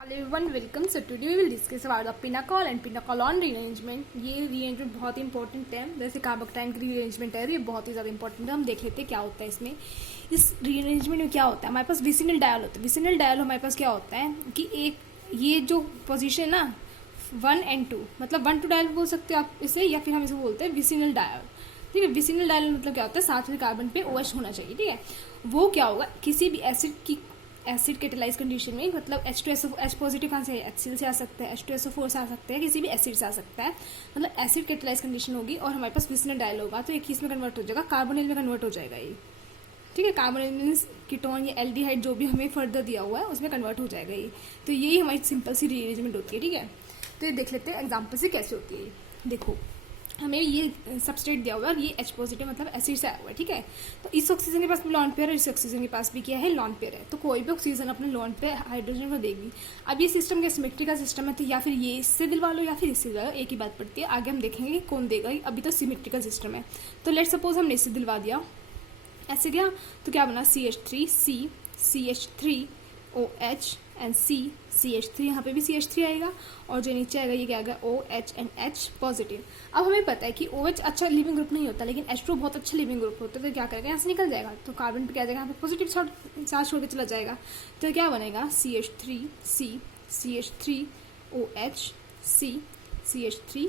Hello everyone, welcome. So today we will discuss about the pinacol and pinacolon rearrangement. ये rearrangement बहुत ही important है. जैसे कार्बोक्टाइन की rearrangement है, ये बहुत ही ज़्यादा इंपॉर्टेंट है. हम देख लेते हैं क्या होता है इसमें. इस rearrangement में क्या होता है, हमारे पास विसिनल डायल होता है. विसिनल डायल हमारे पास क्या होता है कि एक ये जो पोजिशन है ना 1 and 2, मतलब 1 to डायल बोल सकते हो आप इसे, या फिर हम इसे बोलते हैं विसिनल डायल. ठीक है, विसिनल डायल मतलब क्या होता है, साथ में कार्बन पे OH होना चाहिए. ठीक है, वो क्या होगा, किसी भी एसिड कैटेलाइज कंडीशन में, मतलब H पॉजिटिव कहाँ से है, HCl से आ सकता है, H2SO4 से आ सकता है, किसी भी एसिड से आ सकता है. मतलब एसिड कैटेलाइज कंडीशन होगी और हमारे पास विसिनल डायल होगा तो एक किस में कन्वर्ट हो जाएगा, कार्बोनिल में कन्वर्ट हो जाएगा ये. ठीक है, कार्बोनिल मीन्स कीटोन या एल्डिहाइड जो भी हमें फर्दर दिया हुआ है उसमें कन्वर्ट हो जाएगा ये. तो यही हमारी सिंपल सी रीअरेंजमेंट होती है. ठीक है, तो ये देख लेते हैं एग्जाम्पल से कैसे होती है. देखो, हमें ये सबस्ट्रेट दिया हुआ है और ये H पॉजिटिव मतलब एसिड से आया हुआ है. ठीक है, तो इस ऑक्सीजन के पास भी लॉन पेयर है, इस ऑक्सीजन के पास भी क्या है, लॉन पेयर है. तो कोई भी ऑक्सीजन अपने लॉन पे हाइड्रोजन को देगी. अब ये सिस्टम का सिमेट्री का सिस्टम है, तो या फिर ये इससे दिलवा लो या फिर इससे दिलवा लो, एक ही बात पड़ती है. आगे हम देखेंगे कि कौन देगा. अभी तो सिमेट्रिकल सिस्टम है. तो लेट सपोज हमने इससे दिलवा दिया, ऐसे गया तो क्या बना, CH3C CH3OH एंड CH3, यहाँ पे भी CH3 आएगा और जो नीचे आएगा ये क्या आएगा, OH एंड H पॉजिटिव. अब हमें पता है कि OH अच्छा लिविंग ग्रुप नहीं होता, लेकिन H2 बहुत अच्छा लिविंग ग्रुप होता है. तो क्या करेगा, यहाँ से निकल जाएगा तो कार्बन पे क्या जाएगा, यहाँ पे पॉजिटिव चार्ज छोड़ के चला जाएगा. तो क्या बनेगा, CH3C CH3OH CH3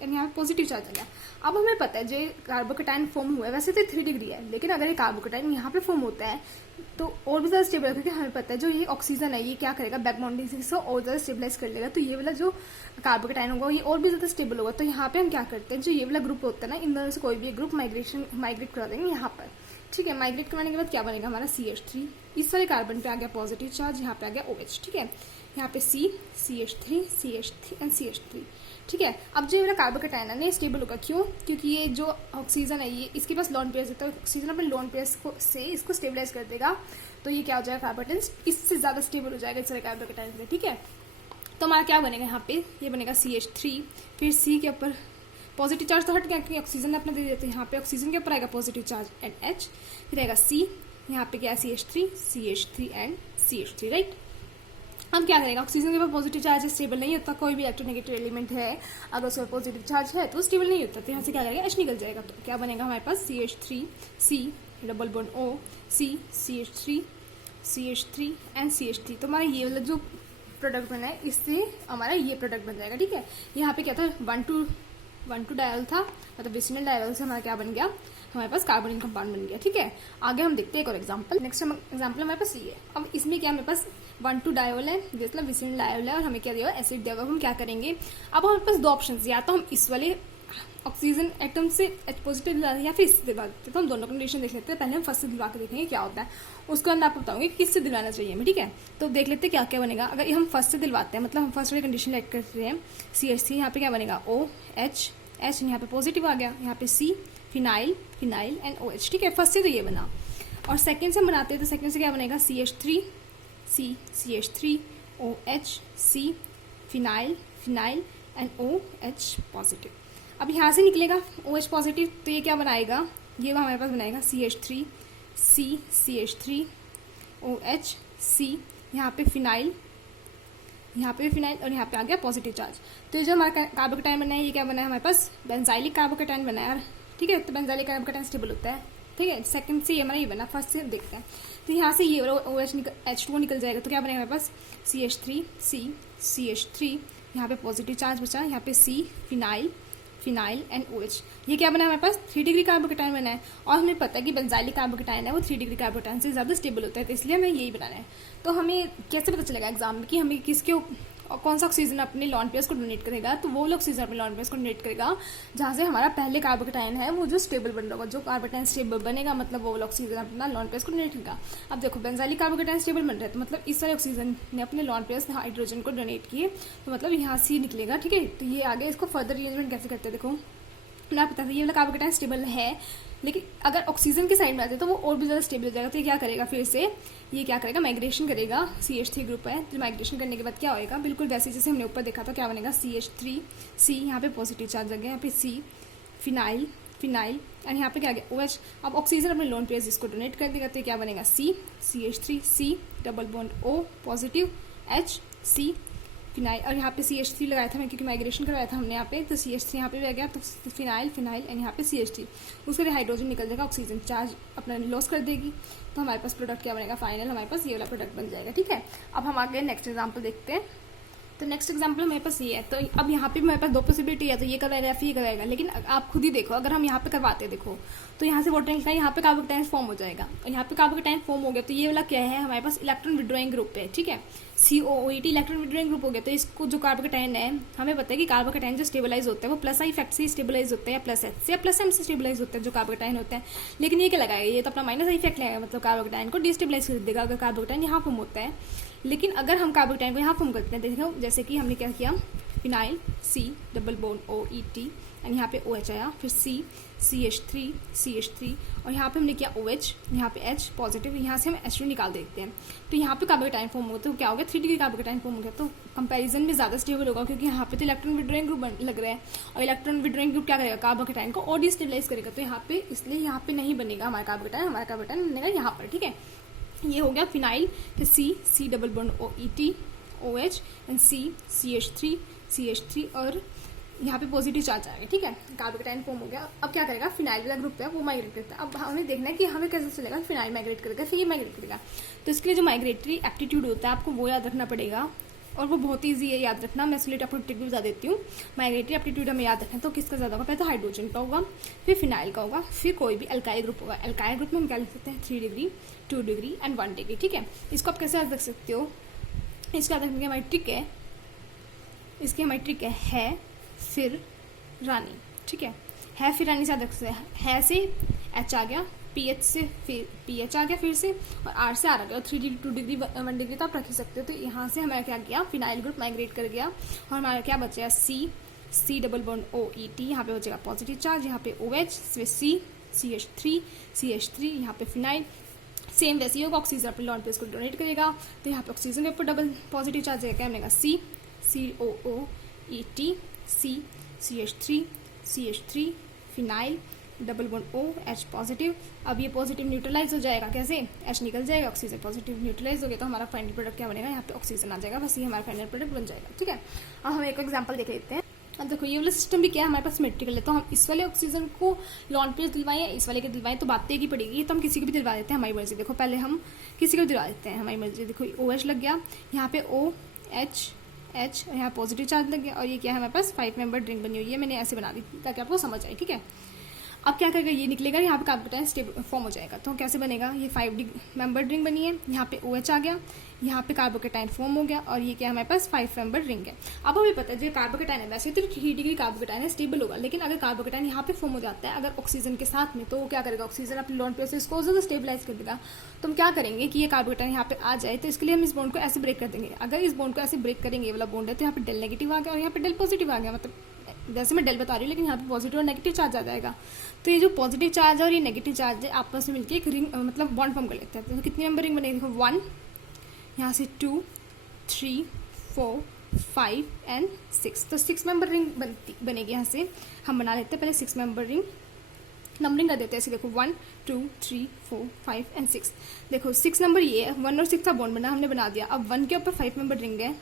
एंड यहाँ पे पॉजिटिव चार्ज आ गया. अब हमें पता है जो कार्बोकेटाइन फॉर्म हुआ है, वैसे तो 3 डिग्री है, लेकिन अगर ये कार्बोकेटाइन यहाँ पे फॉर्म होता है तो और भी ज़्यादा स्टेबल है, क्योंकि हमें पता है जो ये ऑक्सीजन है ये क्या करेगा, बैक बॉन्डिंग से इसको और ज़्यादा स्टेबलाइज कर लेगा. तो ये वाला जो कार्बोकेटाइन होगा ये और भी ज़्यादा स्टेबल होगा. तो यहाँ पे हम क्या करते हैं, जो ये वाला ग्रुप होता है ना, इन दोनों से कोई भी एक ग्रुप माइग्रेट करा देंगे यहाँ पर. ठीक है, माइग्रेट करवाने के बाद क्या बनेगा हमारा, CH3. इस वाले कार्बन पे आ गया पॉजिटिव चार्ज, यहाँ पे आ गया OH. ठीक है, यहाँ पे CH3 एंड CH3. ठीक है, अब जो मेरा कार्बोकेटाइन है ना स्टेबल होगा. क्यों, क्योंकि ये जो ऑक्सीजन है ये इसके पास लॉन पेयर्स होता है, ऑक्सीजन अपने लॉन पेयर्स को से इसको स्टेबलाइज कर देगा. तो ये क्या हो जाएगा, कार्बोकेटाइन इससे ज़्यादा स्टेबल हो जाएगा इस कार्बोकेटाइन से. ठीक है, तो हमारा क्या बनेगा, यहाँ पे ये बनेगा CH3, फिर C के ऊपर पॉजिटिव चार्ज तो हट गया क्योंकि ऑक्सीजन अपने दे देते हैं. यहाँ पे ऑक्सीजन के ऊपर आएगा पॉजिटिव चार्ज एंड H, फिर आएगा C, यहाँ पे क्या है CH3 एंड CH3. राइट, हम क्या करेगा, ऑक्सीजन के पास पॉजिटिव चार्ज स्टेबल नहीं होता, कोई भी इलेक्ट्रोनेगेटिव एलिमेंट है अगर उसका पॉजिटिव चार्ज है तो स्टेबल नहीं होता. तो यहाँ से क्या करेगा, H निकल जाएगा. तो क्या बनेगा हमारे पास, CH3C double bond O CH3 and CH3. तो हमारा ये वाला जो प्रोडक्ट बना है इससे हमारा ये प्रोडक्ट बन जाएगा. ठीक है, यहाँ पे क्या था, 1 to डायल था, मतलब विसिनल डायल से हमारा क्या बन गया, हमारे पास कार्बोनिल कंपाउंड बन गया. ठीक है, आगे हम देखते हैं एक और एग्जांपल. नेक्स्ट एग्जांपल हमारे पास ये है. अब इसमें क्या हमारे पास 1 to डायोल है, मतलब विसिनल डायोल है और हमें क्या दिया हुआ, एसिड दिया हुआ. हम क्या करेंगे, अब हमारे पास 2 ऑप्शन, या तो हम इस वाले ऑक्सीजन एटम से H पॉजिटिव दिला या फिर इससे दिलवा देते. तो हम दोनों कंडीशन देख लेते हैं. पहले हम फर्स्ट से दिलवा के देखेंगे क्या होता है, उसके बाद मैं आपको बताऊंगी किससे दिलवाना चाहिए हमें. ठीक है, तो देख लेते हैं क्या क्या बनेगा. अगर हम फर्स्ट से दिलवाते हैं, मतलब हम फर्स्ट वाली कंडीशन लेट करते हैं, CH3, यहाँ पे क्या बनेगा, OH यहाँ पे पॉजिटिव आ गया, यहाँ पे C फिनाइल एंड OH. ठीक है, फर्स्ट से तो ये बना. और सेकेंड से हम बनाते हैं तो सेकेंड से क्या बनेगा, CH3 OH C phenyl and OH positive. अब यहाँ से निकलेगा OH पॉजिटिव, तो ये क्या बनाएगा, ये हमारे पास बनाएगा CH3 OH C, यहाँ पे फिनाइल और यहाँ पे आ गया पॉजिटिव चार्ज. तो ये जो हमारा कार्बोकेटाइन बना है ये क्या बना है, हमारे पास बेंजाइलिक कार्बोकेटाइन बना है. ठीक है, तो बेंजाइलिक कार्बोकेटाइन स्टेबल होता है. ठीक है, सेकंड से ये हमारा ये बना, फर्स्ट से देखते हैं. तो यहाँ से ये OH H2O निकल जाएगा. तो क्या बनेगा हमारे पास, CH3 यहाँ पे पॉजिटिव चार्ज बचा, यहाँ पे C फिनाइल एंड OH. ये क्या बना है हमारे पास, 3 डिग्री कार्बोकेटाइन बना है. और हमें पता है कि बेंजाइलिक कार्बोकेटाइन है वो 3 डिग्री कार्बोकेटाइन से ज़्यादा स्टेबल होता है, तो इसलिए हमें यही बनाना है. तो हमें कैसे पता चलेगा एग्जाम में कि हमें किसके कौन सा ऑक्सीजन अपने लॉन पेयर्स को डोनेट करेगा. तो वो ऑक्सीजन अपने लॉन पेयर्स को डोनेट करेगा जहाँ से हमारा पहले कार्बोकेटाइन है वो जो स्टेबल बन रहा होगा. जो कार्बोकेटाइन स्टेबल बनेगा मतलब वो ऑक्सीजन अपना लॉन पेयर्स को डोनेट करेगा. अब देखो, बेंजाइलिक कार्बोकेटाइन स्टेबल बन रहा है तो मतलब इस सारे ऑक्सीजन ने अपने लॉन पेयर्स हाइड्रोजन को डोनेट किए, तो मतलब यहाँ से निकलेगा. ठीक है, तो ये आगे इसको फर्दर अरेंजमेंट कैसे करते हैं, देखो ना पता था ये वाला कार्बोकेटाइन स्टेबल है, लेकिन अगर ऑक्सीजन के साइड में आते तो वो और भी ज़्यादा स्टेबल हो जाएगा. तो ये क्या करेगा, फिर से ये क्या करेगा, माइग्रेशन करेगा. CH3 ग्रुप है, तो माइग्रेशन करने के बाद क्या होएगा, बिल्कुल वैसे जैसे हमने ऊपर देखा था. क्या बनेगा, CH3C, यहाँ पे पॉजिटिव चार्ज आ गया, यहाँ पे C फिनाइल एंड यहाँ पे क्या आ गया, OH. अब ऑक्सीजन अपने लोन पेयर्स इसको डोनेट कर देगा, तो क्या बनेगा, CH3C double bond O positive H सी फिनाइल, और यहाँ पे CH3 लगाया था मैं क्योंकि माइग्रेशन करवाया था हमने यहाँ पे, तो CH3 यहाँ पे रह गया, तो फिनाइल फिनाइल एंड यहाँ पे CH3, उसके लिए हाइड्रोजन निकल जाएगा, ऑक्सीजन चार्ज अपना लॉस कर देगी, तो हमारे पास प्रोडक्ट क्या बनेगा, फाइनल हमारे पास ये वाला प्रोडक्ट बन जाएगा। ठीक है, अब हम आगे नेक्स्ट एग्जाम्पल देखते हैं। तो नेक्स्ट एग्जाम्पल मेरे पास ये है, तो अब यहाँ पे मेरे पास दो पॉसिबिलिटी है, तो ये करवाएगा या फिर ये करवाएगा, लेकिन आप खुद ही देखो, अगर हम यहाँ पे करवाते हैं देखो, तो यहाँ से वोटर लिखा है, यहाँ पे कार्बोकेटाइन फॉर्म हो जाएगा, और यहाँ पे कार्बोकेटाइन फॉर्म हो गया, तो ये वाला क्या है, हमारे पास इलेक्ट्रॉन विड्रॉइंग ग्रुप है। ठीक है, COOET इलेक्ट्रॉन विड्रॉइंग ग्रुप हो गया, तो इसको जो कार्बोकेटाइन है, हमें पता है कि कार्बोकेटाइन जो स्टेबलाइज होता है वो प्लस आई इफेक्ट से स्टेबलाइज होता है, या प्लस H से या प्लस M से स्टेबलाइज होता है जो कार्बोकेटाइन होता है। लेकिन ये क्या लगाएगा, ये तो अपना माइनस आई इफेक्ट लगाएगा, मतलब कार्बोकेटाइन को डिस्टेबलाइज कर देगा अगर कार्बोकेटाइन यहाँ फॉर्म होता है। लेकिन अगर हम कार्बोकेटाइन को यहाँ फॉर्म करते हैं, देखो जैसे कि हमने क्या किया, phenyl C double bond OET and यहाँ पे OH आया, फिर CH3 और यहाँ पे हमने किया OH, यहाँ पे H पॉजिटिव, यहाँ से हम H2 निकाल देते हैं, तो यहाँ पे कार्बोकेटाइन फॉर्म होगा, तो क्या हो गया 3 डिग्री कार्बोकेटाइन फॉर्म हो गया। तो कंपैरिजन में ज़्यादा स्टेबल होगा क्योंकि यहाँ पे तो इलेक्ट्रॉन विड्रॉइंग ग्रुप लग रहा है, और इलेक्ट्रॉन विड्रॉइंग ग्रुप क्या करेगा, कार्बोकेटाइन को और डिस्टेबलाइज करेगा, तो यहाँ पे इसलिए यहाँ पे नहीं बनेगा हमारा कार्बोकेटाइन बनेगा यहाँ पर। ठीक है, ये हो गया फिनाइल, फिर C double bond OET OH and CH3 और यहाँ पे पॉजिटिव चार्ज आएगा। ठीक है, कार्बोकेटाइन फॉर्म हो गया। अब क्या करेगा, फिनाइल वाला ग्रुप है वो माइग्रेट करता है। अब हमें देखना है कि हमें कैसे चलेगा, फिनाइल माइग्रेट करेगा फिर ये माइग्रेट करेगा, तो इसके लिए जो माइग्रेटरी एप्टीट्यूड होता है आपको वो याद रखना पड़ेगा, और वो बहुत ईजी है याद रखना। मैं इसलिए आपको टिक भी बता देती हूँ। माइग्रेटरी एप्टीट्यूड हमें याद रखना, तो किसका ज़्यादा होगा, पहले तो हाइड्रोजन का होगा, फिर फिनाइल का होगा, फिर कोई भी अल्काइल ग्रुप होगा। अल्काइल ग्रुप में हम क्या लिख सकते हैं, 3 डिग्री 2 डिग्री एंड 1 डिग्री। ठीक है, इसको आप कैसे याद रख सकते हो, इसका याद रखने की हमारी ट्रिक है, इसकी हमारी ट्रिक है फिर रानी। ठीक है फिर रानी से याद रख सकते हैं, है से H आ गया, PH से फिर PH आ गया फिर से, और R से R आ गया, और 3 डिग्री 2 डिग्री 1 डिग्री तो आप रख ही सकते हो। तो यहाँ से हमारा क्या गया, फिनाइल ग्रुप माइग्रेट कर गया, और हमारा क्या बचेगा, C डबल बॉन्ड OET, यहाँ पे बचेगा पॉजिटिव चार्ज, यहाँ पे OH, फिर CH3 यहाँ पे फिनाइल, सेम वैसे ही होगा, ऑक्सीजन अपने लॉन्ड पे इसको डोनेट करेगा, तो यहाँ पे ऑक्सीजन के ऊपर डबल पॉजिटिव चार्ज है, क्या बनेगा COOET CH3 phenyl double bond OH positive. अब ये पॉजिटिव न्यूट्रलाइज हो जाएगा, कैसे, H निकल जाएगा, ऑक्सीजन पॉजिटिव न्यूट्रलाइज हो गया, तो हमारा फाइनल प्रोडक्ट क्या बनेगा, यहाँ पे ऑक्सीजन आ जाएगा, बस ये हमारा फाइनल प्रोडक्ट बन जाएगा। ठीक है, अब हम एक एग्जांपल देख लेते हैं। अब देखो ये वाला सिस्टम भी क्या है, हमारे पास सिमेट्रिकल है, तो हम इस वाले ऑक्सीजन को लॉन्ड पे दिलवाएं या इस वाले के दिलवाएं तो बात एक ही पड़ेगी, तो हम किसी को भी दिलवा देते हैं हमारी मर्जी। देखो पहले हम किसी को भी दिलवा देते हैं हमारी मर्जी, देखो OH लग गया, यहाँ पे OH और यहाँ पॉजिटिव चार्ज लग गया, और ये क्या है, हमारे पास 5 मेंबर ड्रिंक बनी हुई है, मैंने ऐसे बना दी ताकि आपको समझ आए। ठीक है, अब क्या करेगा, ये निकलेगा, यहाँ पे कार्बोकेटाइन स्टेबल फॉर्म हो जाएगा, तो कैसे बनेगा, ये 5 मेंबर रिंग बनी है, यहाँ पे OH आ गया, यहाँ पे कार्बोकेटाइन फॉर्म हो गया, और ये क्या हमारे पास 5 मेंबर रिंग है। अब हमें पता है जो कार्बोकेटाइन है वैसे तो 3 डिग्री कार्बोकेटाइन है, स्टेबल होगा, लेकिन अगर कार्बोकेटाइन यहाँ पे फॉर्म हो जाता है अगर ऑक्सीजन के साथ में, तो वो क्या करेगा, ऑक्सीजन अपने लॉन्ड पे से इसको ज़्यादा स्टेबलाइज कर देगा। तो हम क्या करेंगे कि ये कार्बोकेटाइन यहाँ पे आ जाए, तो इसके लिए हम इस बॉन्ड को ऐसे ब्रेक कर देंगे। अगर इस बॉन्ड को ऐसे ब्रेक करेंगे, ये वाला बॉन्ड है, तो यहाँ पे डेल नेगेटिव आ गया और यहाँ पे डेल पॉजिटिव आ गया, मतलब जैसे मैं डेल बता रही हूँ लेकिन यहाँ पे पॉजिटिव और नेगेटिव चार्ज आ जाएगा। तो ये जो पॉजिटिव चार्ज है और ये नेगेटिव चार्ज है आपस में मिलकर एक रिंग मतलब बॉन्ड फॉर्म कर लेते हैं। तो कितनी नंबर रिंग बनेगी, देखो 1, यहाँ से 2, 3, 4, 5 एंड 6, तो 6 मेंबर रिंग बनेगी। यहाँ से हम बना लेते हैं पहले 6 मेंबर रिंग, नंबरिंग कर देते हैं ऐसे, देखो 1, 2, 3, 4, 5 एंड 6। देखो 6 नंबर ये है, 1 और 6 का बॉन्ड बना, हमने बना दिया। अब 1 के ऊपर 5 मेंबर रिंग है,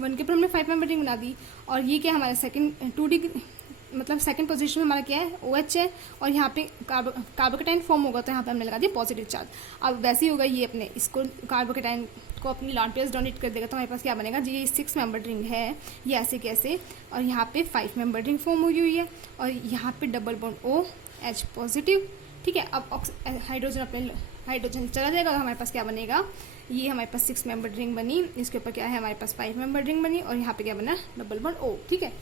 1 के ऊपर हमने 5 मेंबर रिंग बना दी। और ये क्या हमारा सेकंड 2 डिग्री मतलब सेकंड पोजीशन में हमारा क्या है, OH है, और यहाँ पे कार्बोकेटाइन फॉर्म होगा, तो यहाँ पे हमने लगा दिया पॉजिटिव चार्ज। अब वैसे ही होगा, ये अपने इसको कार्बोकेटाइन को अपनी लॉन्ड पेयर्स डोनेट कर देगा, तो हमारे पास क्या बनेगा जी, ये 6 मेंबर रिंग है, ये ऐसे कैसे, और यहाँ पे 5 मेंबर रिंग फॉर्म हुई हुई है, और यहाँ पे डबल बॉन्ड OH पॉजिटिव। ठीक है, अब हाइड्रोजन चला जाएगा, और हमारे पास क्या बनेगा, ये हमारे पास 6 मेंबर रिंग बनी, इसके ऊपर क्या है हमारे पास 5 मेंबर रिंग बनी, और यहाँ पे क्या बना, डबल बॉन्ड O। ठीक है,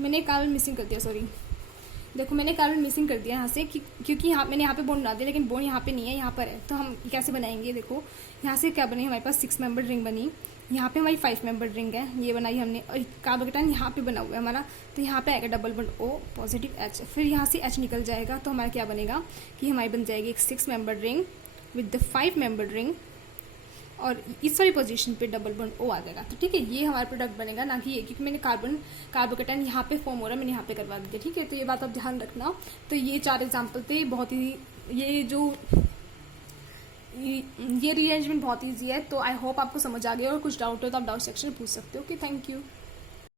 मैंने कार्बन मिसिंग कर दिया, सॉरी, देखो मैंने कार्बन मिसिंग कर दिया यहाँ से, क्योंकि मैंने यहाँ पे बॉन्ड बना दिया, लेकिन बॉन्ड यहाँ पे नहीं है, यहाँ पर है। तो हम कैसे बनाएंगे, देखो यहाँ से क्या बनी, हमारे पास 6 मेंबर रिंग बनी, यहाँ पे हमारी 5 मेंबर रिंग है, ये बनाई हमने, और कार्बोकेटाइन यहाँ पे बना हुआ है हमारा, तो यहाँ पे आएगा double bond O positive H, फिर यहाँ से H निकल जाएगा, तो हमारा क्या बनेगा कि हमारी बन जाएगी एक 6 member ring with the 5 member ring, और इस वाली पोजीशन पे डबल बॉन्ड O आ जाएगा। तो ठीक है, ये हमारा प्रोडक्ट बनेगा, ना कि ये, क्योंकि मैंने कार्बोकेटाइन यहाँ पे फॉर्म हो रहा है, मैंने यहाँ पे करवा दिया। ठीक है, तो ये बात आप ध्यान रखना। तो ये 4 एग्जाम्पल थे, बहुत ही ये जो ये रीअरेंजमेंट बहुत ईजी है, तो आई होप आपको समझ आ गया, और कुछ डाउट हो तो आप डाउट सेक्शन में पूछ सकते हो। Okay, thank you.